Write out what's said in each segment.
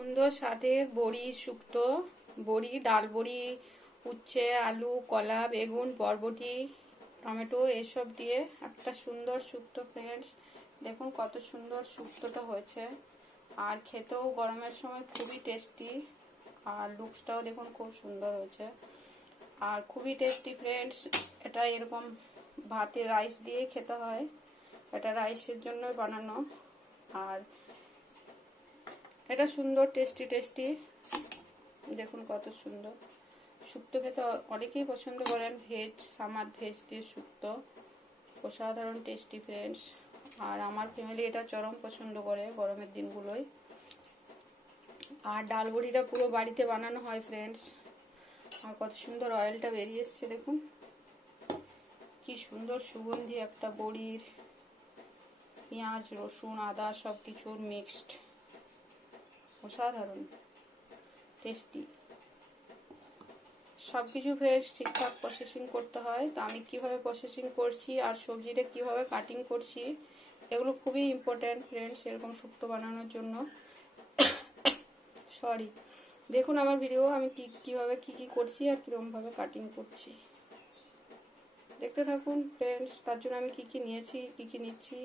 সুন্দর স্বাদের বড়ি শুক্তো বড়ি, ডাল বড়ি, উচ্ছে, আলু, কলা, বেগুন, বরবটি, টমেটো, এসব দিয়ে একটা সুন্দর শুক্তো ফ্রেন্ডস দেখুন কত সুন্দর শুক্তোটা হয়েছে। আর খেতেও গরমের সময় খুবই টেস্টি আর লুকসটাও দেখুন খুব সুন্দর হয়েছে। আর খুবই টেস্টি ফ্রেন্ডস এটা এরকম ভাতে রাইস দিয়ে খেতে হয়। এটা রাইসের জন্য বানানো। আর এটা সুন্দর টেস্টি টেস্টি দেখুন কত সুন্দর। শুক্তো খেতে অনেকেই পছন্দ করেন। ভেজ সামার ভেজ দিয়ে শুক্তো। অসাধারণ টেস্টি ফ্রেন্ডস আর আমার ফ্যামিলি এটা চরম পছন্দ করে গরমের দিনগুলোয়। আর ডাল বড়িটা পুরো বাড়িতে বানানো হয় ফ্রেন্ডস আর কত সুন্দর অয়েলটা বেরিয়ে এসছে, দেখুন। কি সুন্দর সুগন্ধি একটা বড়ির। পেঁয়াজ, রসুন, আদা সব কিছুর মিক্সড অসাধারণ। টেস্টি সব কিছু ফ্রেশ ঠিকঠাক প্রসেসিং করতে হয়। তো আমি কীভাবে প্রসেসিং করছি আর সবজিটা কীভাবে কাটিং করছি, এগুলো খুবই ইম্পর্ট্যান্ট ফ্রেন্ডস এরকম শুক্তো বানানোর জন্য। সরি দেখুন আমার ভিডিও আমি কি, কীভাবে কি কি করছি আর কিরকমভাবে কাটিং করছি। দেখতে থাকুন ফ্রেন্ডস তার জন্য আমি কি কি নিয়েছি, কি কি নিচ্ছি,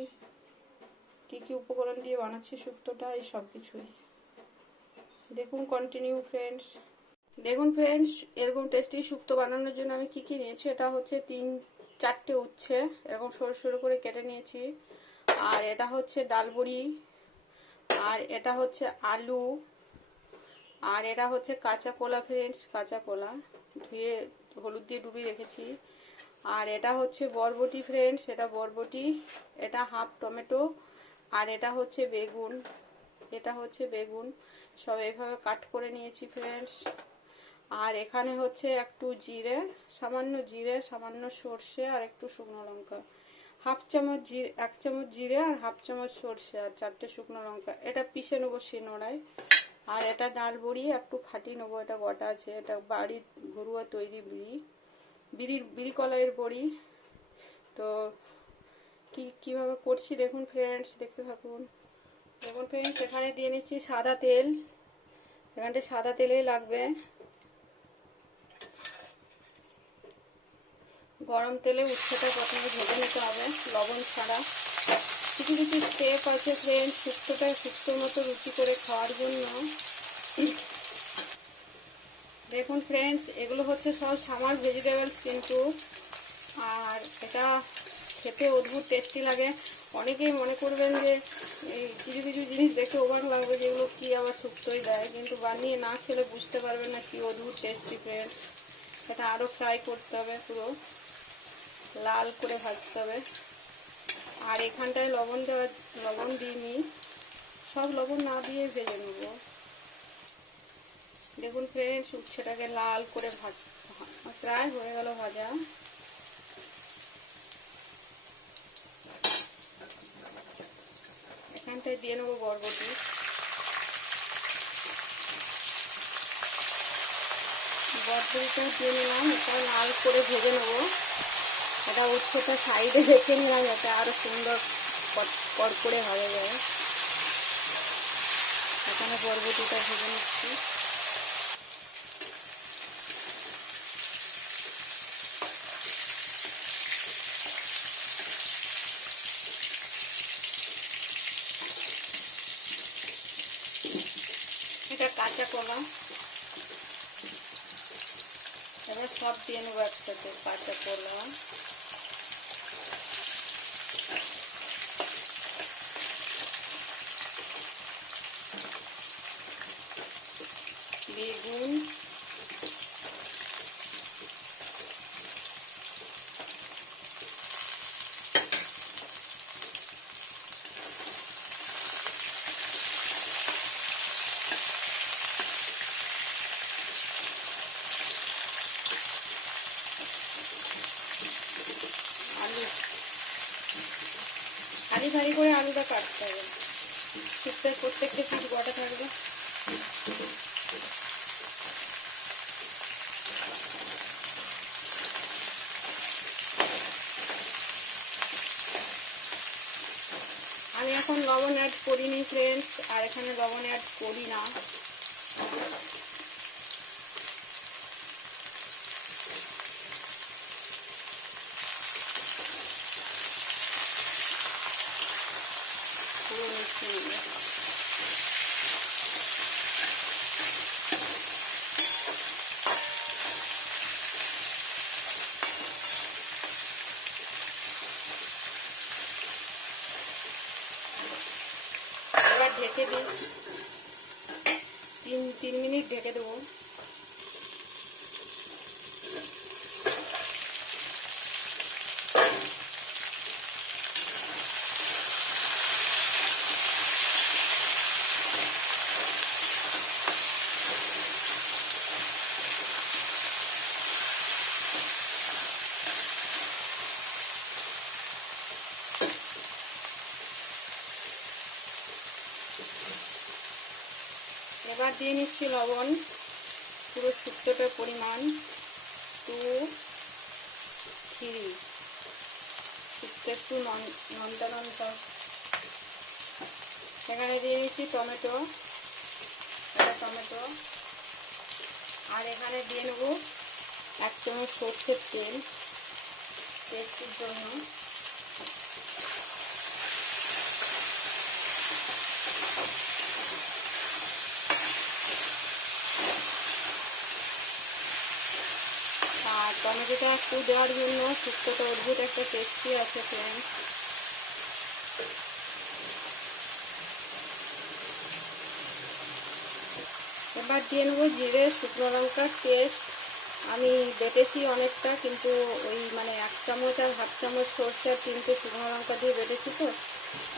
কি কি উপকরণ দিয়ে বানাচ্ছি শুক্তোটা এই সব কিছুই দেখুন কন্টিনিউ ফ্রেন্ডস দেখুন ফ্রেন্ডস এরকম টেস্টি শুক্তো বানানোর জন্য আমি কি কি নিয়েছি, এটা হচ্ছে তিন, চারটে উচ্ছে, এরকম সরু সরু করে কেটে নিয়েছি। আর এটা হচ্ছে ডালবড়ি আর এটা হচ্ছে আলু, আর এটা হচ্ছে কাঁচা কলা ফ্রেন্ডস কাঁচা কলা। ধুয়ে হলুদ দিয়ে ডুবিয়ে রেখেছি। আর এটা হচ্ছে বরবটি ফ্রেন্ডস এটা বরবটি, এটা হাফ টমেটো আর এটা হচ্ছে বেগুন। এটা হচ্ছে বেগুন। সব এইভাবে কাট করে নিয়েছি ফ্রেন্ডস আর এখানে হচ্ছে একটু জিরে, সামান্য জিরে, সামান্য সর্ষে আর একটু শুকনো লঙ্কা। হাফ চামচ জিরে, এক চামচ জিরে আর হাফ চামচ সর্ষে আর চারটে শুকনো লঙ্কা। এটা পিষে নেব শিনোড়ায় আর এটা ডাল বড়ি, একটু ফাটি নেব। এটা গোটা আছে। এটা বাড়ির ঘরুয়া তৈরি বিড়ি। বিড়ির, বিড়ি কলাইয়ের বড়ি। তো কি, কীভাবে করছি দেখুন ফ্রেন্ডস দেখতে থাকুন। দেখুন ফ্রেন্ডস এখানে দিয়ে নিচ্ছি সাদা তেল। এখানটা সাদা তেলেই লাগবে। গরম তেলে উচ্ছেটা প্রথমে ভেজে নিতে হবে, লবণ ছাড়া। কিছু কিছু স্টেপ আছে ফ্রেন্ড শুক্তোটা শুক্তো মতো রুটি করে খাওয়ার জন্য। দেখুন ফ্রেন্ডস এগুলো হচ্ছে সব সামার ভেজিটেবলস কিন্তু। আর এটা খেতে অদ্ভুত টেস্টি লাগে। অনেকেই মনে করবেন যে এই কিছু কিছু জিনিস দেখে অবাক লাগবে যেগুলো কি আবার শুক্তোই দেয়, কিন্তু বানিয়ে না খেলে বুঝতে পারবেন না কি অদ্ভুত টেস্টি ফ্রেন্ডস সেটা আরও ফ্রাই করতে হবে পুরো, লাল করে ভাজতে হবে। আর এখানটায় লবণ দেওয়া লবণ দিইনি। সব লবণ না দিয়ে ভেজে নেব। দেখুন ফ্রেন্ডস উচ্ছেটাকে লাল করে ভাজ, প্রায় হয়ে গেল ভাজা। এখানটায় দিয়ে নেব বরবটি। বরবটিটাও দিয়ে নিলাম এটা লাল করে ভেজে নেব। এটা উচ্ছটা সাইডে রেখে নিলাম, যাতে আরও সুন্দর কড়কড়ে ভাজা যায়। এখানে বরবটিটা ভেজে নিচ্ছি এটা কাঁচা কলা এবার সব দিয়ে নেব একসাথে কাঁচা কলা বেগুন আলু ভারী করে আলুটা কাটতে হবে। ঠিকঠাক প্রত্যেকটা পিস গোটা থাকবে। আমি এখন লবণ অ্যাড করিনি ফ্রেন্ডস আর এখানে লবণ অ্যাড করি না পুরো মিশিয়ে নেব এবার ঢেকে দিই। তিন তিন মিনিট ঢেকে দেবো। এবার দিয়ে নিচ্ছি লবণ, পুরো শুক্তোটার পরিমাণ টু থ্রি শুক্তো একটু নন্টা নন্টা এখানে দিয়ে নিচ্ছি টমেটো, একটা টমেটো। আর এখানে দিয়ে নেব এক চামচ সর্ষের তেল, টেস্টের জন্য আর টমেটোটা একটু দেওয়ার জন্য শুক্তোটা অদ্ভুত একটা টেস্টি আছে ফ্রেন্ড এবার দিয়ে নেব জিরে, শুকনো লঙ্কার পেস্ট আমি বেটেছি অনেকটা, কিন্তু ওই মানে এক চামচ আর হাফ চামচ সর্ষে তিনটে শুকনো লঙ্কা দিয়ে বেটেছি তো।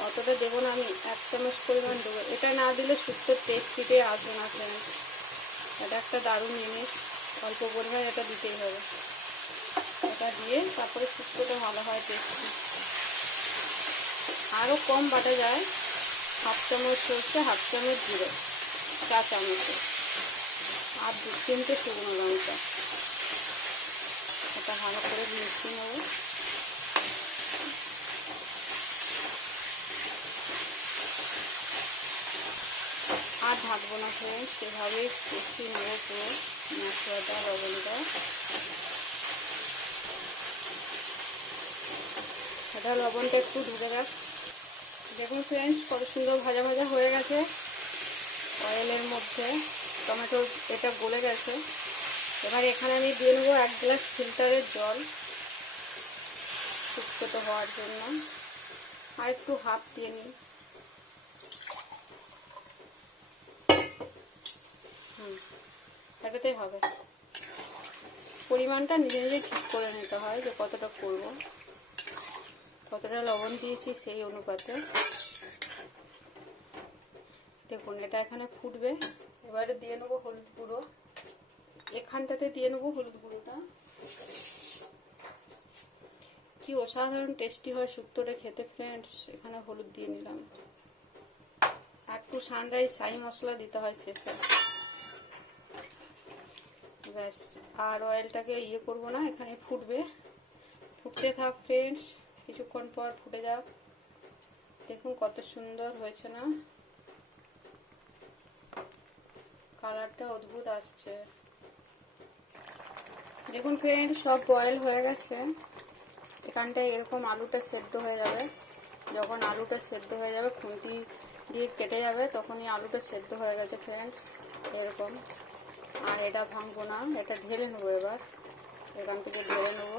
অতটা দেবো না, আমি এক চামচ পরিমাণ দেবো। এটা না দিলে শুক্তোর টেস্টিতে আসবে না ফ্রেন্ড এটা একটা দারুণ জিনিস। অল্প পরিমাণ এটা দিতেই হবে। এটা দিয়ে তারপরে শুক্তোটা ভালো হয় টেস্টি আরও কম বাটা যায় হাফ চামচ সর্ষে, হাফ চামচ জিরে, চা চামচে আর দু তিনটে শুকনো লঙ্কা। এটা ভালো করে মিশিয়ে নেব। আর ঢাকবো না ফ্রেন্ডস সেভাবেই কষিয়ে নেব পুরো মশলাটা, লবণটা। এটা লবণটা একটু ঢুকে যাক দেখুন ফ্রেন্ডস কত সুন্দর ভাজা ভাজা হয়ে গেছে। অয়েলের মধ্যে টমেটো এটা গলে গেছে। এবার এখানে আমি দিয়ে নেব এক গ্লাস ফিল্টারের জল শুক্তোটা হওয়ার জন্য। আর একটু হাফ দিয়ে নিই। হুম, এটাতেই হবে। পরিমাণটা নিজে নিজে ঠিক করে নিতে হয় যে কতটা করব। কতটা লবণ দিয়েছি সেই অনুপাতে। দেখুন, এটা এখানে ফুটবে। এবারে দিয়ে নেব হলুদ গুঁড়ো। এখানটাতে দিয়ে নেব হলুদ গুঁড়োটা। কি অসাধারণ টেস্টি হয় শুক্তোটা খেতে ফ্রেন্ডস এখানে হলুদ দিয়ে নিলাম। একটু সানরাইজ সাই মশলা দিতে হয় শেষে। ব্যাস, আর অয়েলটাকে ইয়ে করব না, এখানে ফুটবে। ফুটতে থাক ফ্রেন্ডস কিছুক্ষণ পর ফুটে যাক। দেখুন কত সুন্দর হয়েছে না? কালারটা অদ্ভুত আসছে। দেখুন ফ্রেন্ড, সব বয়েল হয়ে গেছে। এখানটায় এরকম আলুটা সেদ্ধ হয়ে যাবে। যখন আলুটা সেদ্ধ হয়ে যাবে, খুন্তি দিয়ে কেটে যাবে, তখনই আলুটা সেদ্ধ হয়ে গেছে ফ্রেন্ডস, এরকম। আর এটা ভাঙবো না, এটা ঢেলে নেব এবার। এখান থেকে ঢেলে নেব।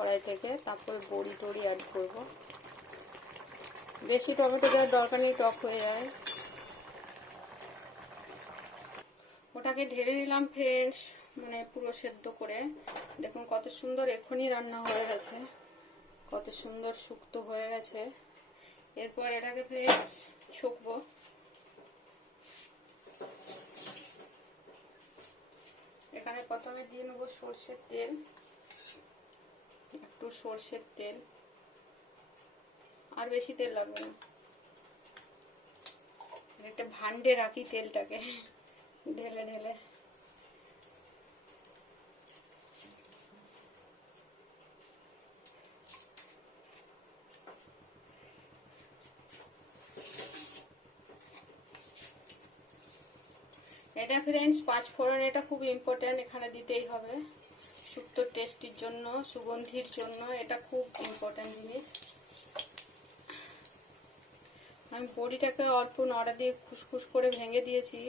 কড়াই থেকে, তারপরে বড়ি টড়ি অ্যাড করব। বেশি টমেটো দেওয়ার দরকার নেই, টক হয়ে যায় ওটাকে ঢেলে নিলাম ফ্রেশ মানে পুরো সেদ্ধ করে। দেখুন কত সুন্দর এখনই রান্না হয়ে গেছে। কত সুন্দর শুক্তো হয়ে গেছে। এরপর এটাকে ফ্রেশ ছুকবো এখানে প্রথমে দিয়ে নেব সর্ষের তেল। একটু সর্ষের তেল। আর বেশি তেল লাগবে না। একটা ভান্ডে রাখি তেলটাকে। ঢেলে ঢেলে। এটা ফ্রেন্ডস পাঁচ ফোড়ন এটা খুব ইম্পর্ট্যান্ট এখানে দিতেই হবে। শুক্তো টেস্টির জন্য, সুগন্ধির জন্য, এটা খুব ইম্পর্ট্যান্ট জিনিস। আমি বড়িটাকে অল্প নড়া দিয়ে খুসখুস করে ভেঙে দিয়েছি,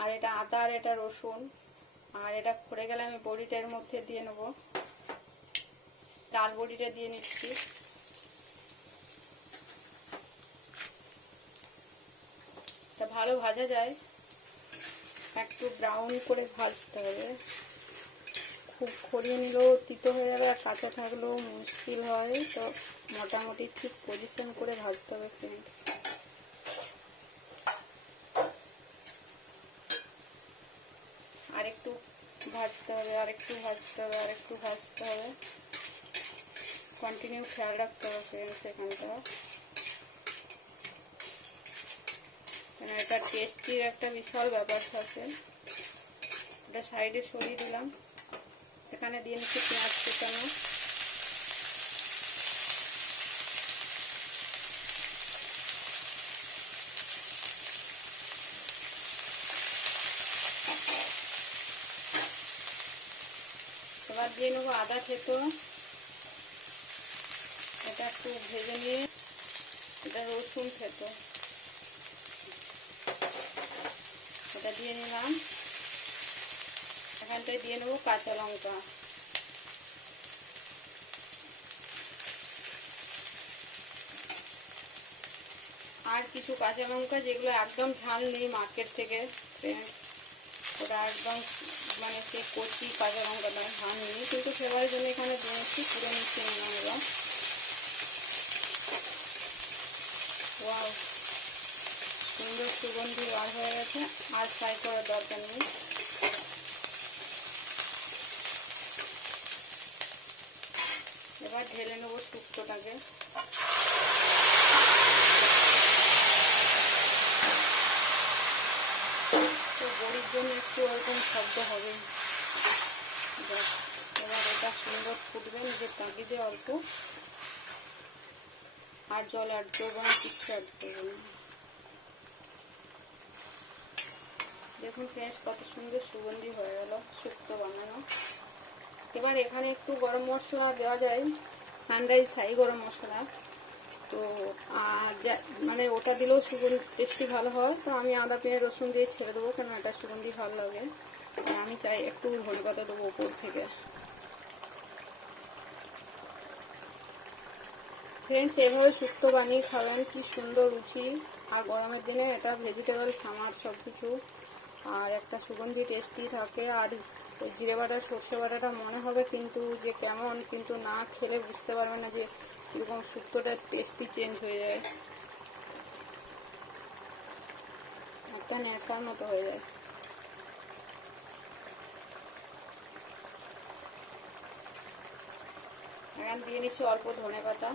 আর এটা আদা আর এটা রসুন, আর এটা পড়ে গেলে আমি বড়িটার মধ্যে দিয়ে নেব। ডাল বড়িটা দিয়ে নিচ্ছি। ভালো ভাজা যায়, একটু ব্রাউন করে ভাজতে হবে। খুব খড়িয়ে নিলেও তিতো হয়ে যাবে আর কাঁচা থাকলেও মুশকিল হয়। তো মোটামুটি ঠিক পজিশন করে ভাজতে হবে ফ্রেন্ডস আরেকটু ভাজতে হবে, আরেকটু ভাজতে হবে আর একটু ভাজতে হবে। কন্টিনিউ খেয়াল রাখতে হবে ফ্রেন্ডস এখানটা। কেন এটা টেস্টির একটা বিশাল ব্যাপার থাকে এটা সাইডে সরিয়ে দিলাম। এখানে দিয়ে নিচ্ছি পেঁয়াজ কুচানো। এবার দিয়ে নেব আদা খেতো এটা একটু ভেজে নিয়ে এটা রসুন খেতো এটা দিয়ে নিলাম। এখানটায় দিয়ে নেব কাঁচা লঙ্কা। আর কিছু কাঁচা লঙ্কা যেগুলো একদম ঝাল নেই মার্কেট থেকে ওটা একদম মানে সেই কচি কাঁচা লঙ্কাটা ঝাল নেই। কিন্তু ফেভারের জন্য এখানে দিয়েছি পুরো মিশিয়ে নিলাম এবার। ওয়াও সুন্দর সুগন্ধি বার হয়ে গেছে, আর ফ্রাই করার দরকার নেই। এবার ঢেলে নেব শুক্তোটাকে। তো বড়ির জন্য একটু ওরকম শব্দ হবে। এবার এটা সুন্দর ফুটবে, নিজের তাঁকি দিয়ে অল্প। আর জল অ্যাড করব না কিচ্ছু অ্যাড করব না। দেখুন পেঁয়াজ কত সুন্দর সুগন্ধি হয়ে গেল, শুক্তো বানানো। এবার এখানে একটু গরম মশলা দেওয়া যায় সানরাইজ ছাই গরম মশলা। তো মানে ওটা দিলেও সুগন্ধি, টেস্টি ভালো হয়। তো আমি আদা, পেঁয়াজ, রসুন দিয়ে ছেড়ে দেবো কেন এটা সুগন্ধি ভালো লাগে। আর আমি চাই একটু ধনে পাতা দেবো উপর থেকে। ফ্রেন্ডস এভাবে শুক্তো বানিয়ে খাবেন, কি সুন্দর রুচি। আর গরমের দিনে এটা ভেজিটেবল সামার সব কিছু আর একটা সুগন্ধি টেস্টি থাকে। আর ওই জিরে বাটা, সর্ষে বাটাটা মনে হবে কিন্তু যে কেমন, কিন্তু না খেলে বুঝতে পারবে না যে এরকম শুক্তোটার টেস্টই চেঞ্জ হয়ে যায়। একটা নেশার মতো হয়ে যায়। এখন দিয়ে নিচ্ছি অল্প ধনে পাতা।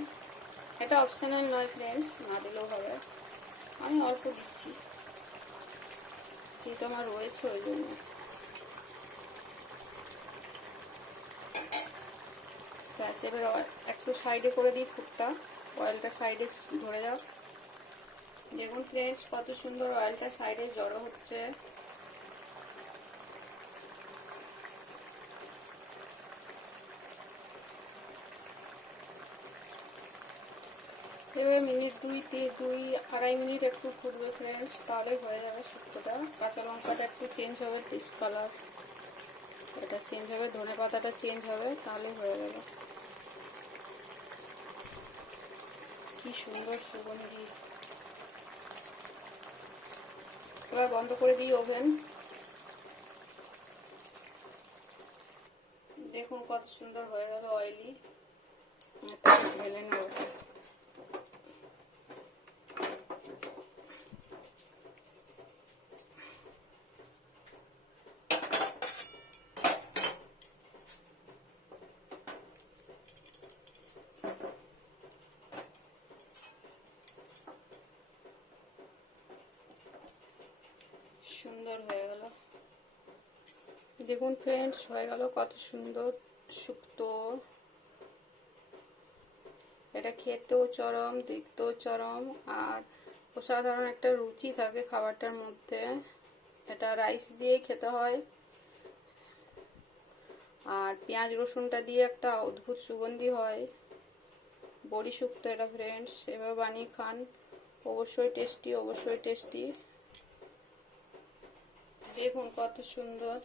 এটা অপশনাল নয় ফ্রেন্ডস না দিলেও হবে। আমি অল্প দিচ্ছি। যেহেতু আমার রয়েছে ওই জন্য এবার একটু সাইডে করে দিই ফুটটা। অয়েলটা সাইডে ধরে যাও। দেখুন ফ্রেন্ডস কত সুন্দর অয়েলটা সাইডে জড়ো হচ্ছে। এবার মিনিট দুই, তিন, দুই, আড়াই মিনিট একটু ফুটবে ফ্রেন্ডস তাহলে হয়ে যাবে শুক্তোটা। কাঁচা লঙ্কাটা একটু চেঞ্জ হবে টেস্ট কালার এটা চেঞ্জ হবে ধনে পাতাটা চেঞ্জ হবে, তাহলে হয়ে গেল। কি সুন্দর সুগন্ধি। এবার বন্ধ করে দিই ওভেন। দেখুন কত সুন্দর হয়ে গেল অয়েলি ঢেলে সুন্দর হয়ে গেল। দেখুন ফ্রেন্ডস হয়ে গেল কত সুন্দর শুক্তো এটা খেতেও চরম, দেখতেও চরম, আর অসাধারণ একটা রুচি থাকে খাবারটার মধ্যে। এটা রাইস দিয়ে খেতে হয়। আর পেঁয়াজ রসুনটা দিয়ে একটা অদ্ভুত সুগন্ধি হয়। বড়ি শুক্তো এটা ফ্রেন্ডস এভাবে বানিয়ে খান। অবশ্যই টেস্টি অবশ্যই টেস্টি দেখুন কত সুন্দর।